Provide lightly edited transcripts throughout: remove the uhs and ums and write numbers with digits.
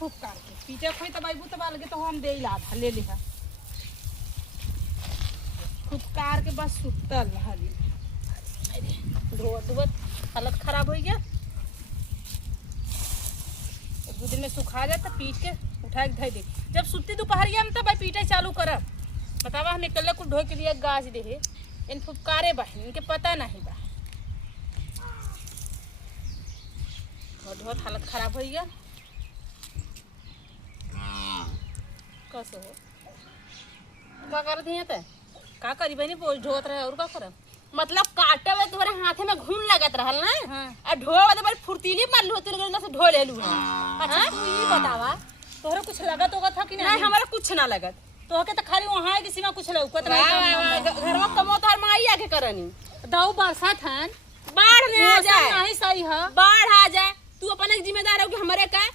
फुफकार के पीछे खोई तो बाबू तो लगे तो हम दे ला था ले लिहा फुफकार के बस सुतल हाली धोवत हालत खराब हो गया दो दिन में सुखा जाता पीट के उठा के धो दे जब सुती दोपहरिया में तो भाई पीटे चालू करब बतावा हम निकल कुछ ढो के लिए गाज दे इन फुफकारे बा इनके पता नहीं बा बहुत हालत खराब हो गया कैसे हो क्या कर दिए ते का करी बनी बोझ ढोत रहे और का करब मतलब काटे में तुम्हारे हाथे में घून लगत रहल ना आ ढोए वाले बड़ी फुर्तीली मारलू होती लगे से ढो लेलू अच्छा तू ये बतावा तोहरे कुछ लगत होगा था कि नहीं हमारा कुछ ना लगत तोहके तो खाली वहां है किसी में कुछ लौकत नहीं घर में कमो तो माई आके करनी दाऊ बरसात हन बाढ़ में आ जाए नहीं सही है बाढ़ आ जाए तू अपने जिम्मेदार हो कि हमारे का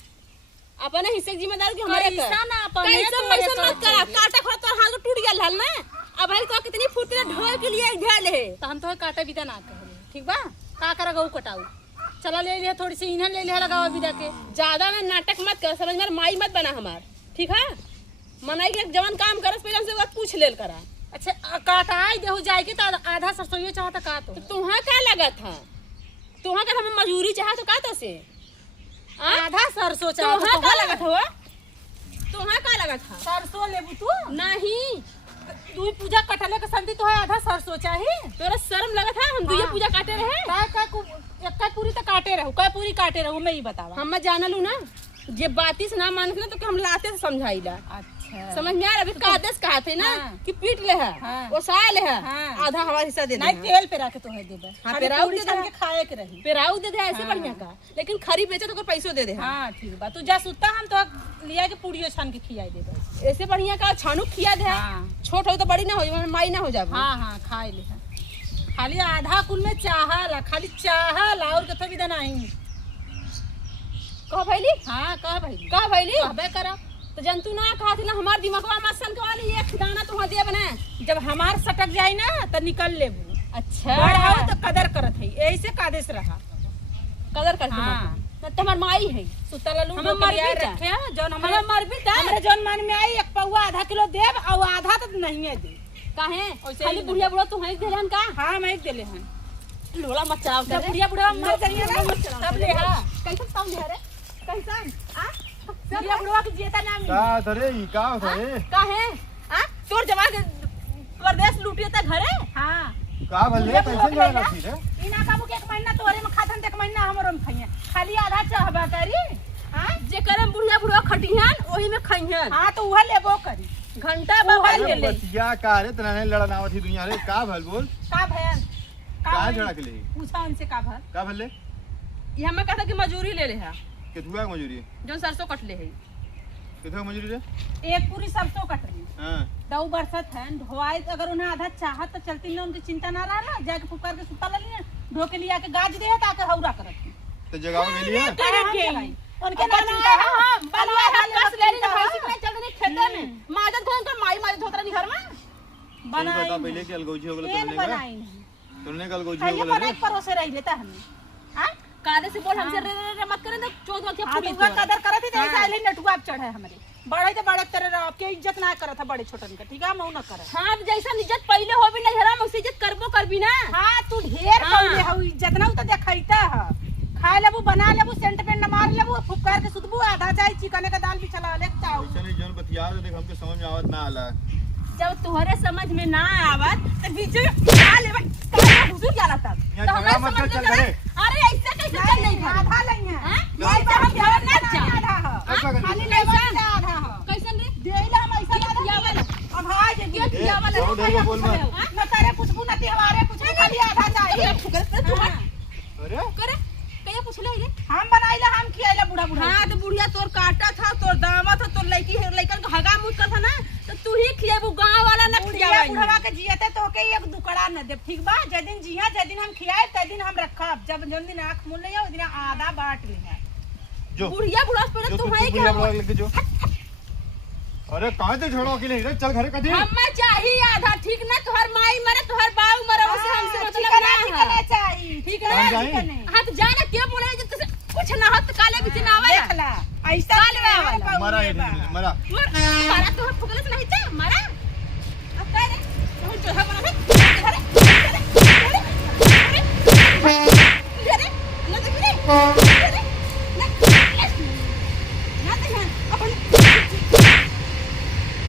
अपने हिस्से की जिम्मेदार कि हमारे का कैसा ना अपने कैसे मत करा काटा खा तो हाथ टूट गया हल ना अब भाई तो कितनी फुर्ती ढोए के लिए घेल है तो हम तो काटे विदा ना कर ठीक बा का करा गऊ कटाऊ चला ले लिया थोड़ी सी इन्हें ले लिया लगावा विदा के ज्यादा ना नाटक मत कर समझ में माई मत बना हमार ठीक है मनाई के जवान काम करस पहले हमसे पूछ लेल करा अच्छा काटाई देहु जाएगी तो आधा सरसोइयो चाहता का तो तुहा का लगत था तुहा का हम मजूरी चाह तो का तो से आधा सरसों चाह तुहा का लगत हो तुहा का लगत था सरसों लेबू तू नहीं तू पूजा कटले के संति तो है आधा सरसों चाहिए तोरा शर्म लगत है हम दुइया पूजा काटे रहे का पूरी तो काटे रहू का पूरी काटे रहू मैं ही बतावा हम जानलू ना जे बाती से ना मानत ना तो हम लाते से समझाइला अच्छा समझ में आ रहा अभी का आदेश कहा थे ना कि पीट ले है वो साल है आधा हमारा हिस्सा दे दे नहीं तेल पेरा के तो है देबे हां पेराऊ दे दे खाए के रही पेराऊ दे दे ऐसे बढ़िया का लेकिन खरी बेचे तो कोई पैसो दे दे हां ठीक बा तू जा सुता हम तो लिया के पूड़ियो छान के खियाई देबे ऐसे बढ़िया का छानू खिया दे छोट हो तो बड़ी ना हो माई ना हो जाबे हां हां खाए ले खाली आधा कुल में चाहला खाली चाहला और कथो भी देना नहीं कह भैली हां कह भैली कहबे करा तो जंतु ना कहा थी ना हमार दिमागवा मत सन के वाली एक दाना तो दे बना जब हमार सटक जाई ना तो निकल लेबू अच्छा बढ़ाओ तो कदर करत है ऐसे कादेश रहा कदर कर हां तो तुम्हार माई है सुतल लू हम मर भी रखे जौन हम मर भी दा हमरे जौन मन में आई एक पौवा आधा किलो देब और आधा तो नहीं है दे काहे खाली बुढ़िया बुढ़ा तू है देलन का हां मैं देले हन लोला मत चलाओ कर बुढ़िया बुढ़ा मर जाइए सब ले हां कैसे पाऊ ले रे कैसन आ बुढ़िया बुढ़वा के जेता नाम का धरे ई का धरे काहे आ तोर जमा के परदेश लूटिए त घरे हां का भले कैसे जाना थी रे इना काबू के एक महीना तोरे में खाथन त एक महीना हमरो में खइए खाली आधा चाहबा करी हां जे करम बुढ़िया बुढ़वा खटिहन ओही में खइहन हां तो उहा लेबो करी घंटा बगल ले ले बतिया का रे तना ने लड़नावत थी दुनिया रे का भल बोल का भैन का झड़ा के ले पूछा उनसे का भले ये हमें कहता कि मजूरी ले ले है कितना मजूरी जो सरसों कट ले है कितना मजूरी रे एक पूरी सरसों कट ली हां दऊ बरसत है ढोवाई अगर उन्हें आधा चाहत तो चलती ना उनकी चिंता ना रहा ना जाके फुकार के सुता ले ढो के लिया के गाज दे ताकि हौरा करत तो जगह में लिया उनके ना चिंता हां बनवा कस ले ली भैंसी में चल रही खेते में माजत धोन कर माई माजत धोत रही घर में बनाई बता पहले कि अलगौजी हो गलो तुमने बनाई तुमने कल गोजी हो गलो बनाई परोसे रही लेता हम हां कादे से बोल हमसे रे मत करे ना चोद मत पूरी का कदर करत है ऐसा ले नटुआ चढ़े हमरे बड़े तो बड़े तरह आपके इज्जत ना करत है बड़े छोटन का ठीक है मैं ना करे हां जैसा इज्जत पहले हो भी नहीं हरा मैं इज्जत करबो करबी ना हां तू ढेर कइले हो इज्जत ना तो देखैता है खा लेबू बना लेबू सेंट पेंट मार लेबू फुकार के सुतबू आधा चाय चिकन का दाल भी चला ले चाऊ चले जोन बतिया दे देख हमके समझ में आवत ना आला जब तुम्हारे समझ में ना आवत तो बीच में खा लेबे का हुजूर जाला तब तो हमें समझ में चल करे अरे ऐसे कैसे चल नहीं आधा नहीं है ऐसे हम घर ना जा आधा है खाली नहीं से आधा है कैसन रे देला हम ऐसा आधा वाला अब हां जे दिया वाला बोल मत ना करे कुछ भी नहीं हमारे कुछ खाली आधा चाहिए अरे करे कहिया पूछले रे हम बनाइला हम खियाइला बुढ़ा बुढ़ा हां तो बुढ़िया तोर काटा था तोर दामा था तोर लइकन का हगा मुद का था ना तो तू ही खियाबू गांव वाला ना खियावा बुढ़वा के जियते तो के एक दुकड़ा न दे ठीक बा जे दिन जिया जे दिन हम खियाए ते दिन हम रखब जब जोन दिन आंख मुन नहीं हो दिन आधा बांट ले जो बुढ़िया बुढ़ा पर तू है क्या लेके जो अरे कहां से छोड़ो के नहीं चल घरे कदी हमें चाहिए आधा ठीक ना तोहर माई मरे तोहर बाऊ मरे उसे हमसे मतलब ना चाहिए ठीक है हां तो जाना क्यों बोले जब कुछ ना हाथ काले बिच ना आवे देखला ऐसा मरा ये मरा मारा तो फुकलच नाही चा मारा अब काय रे तू जो है बना रे अरे न देख रे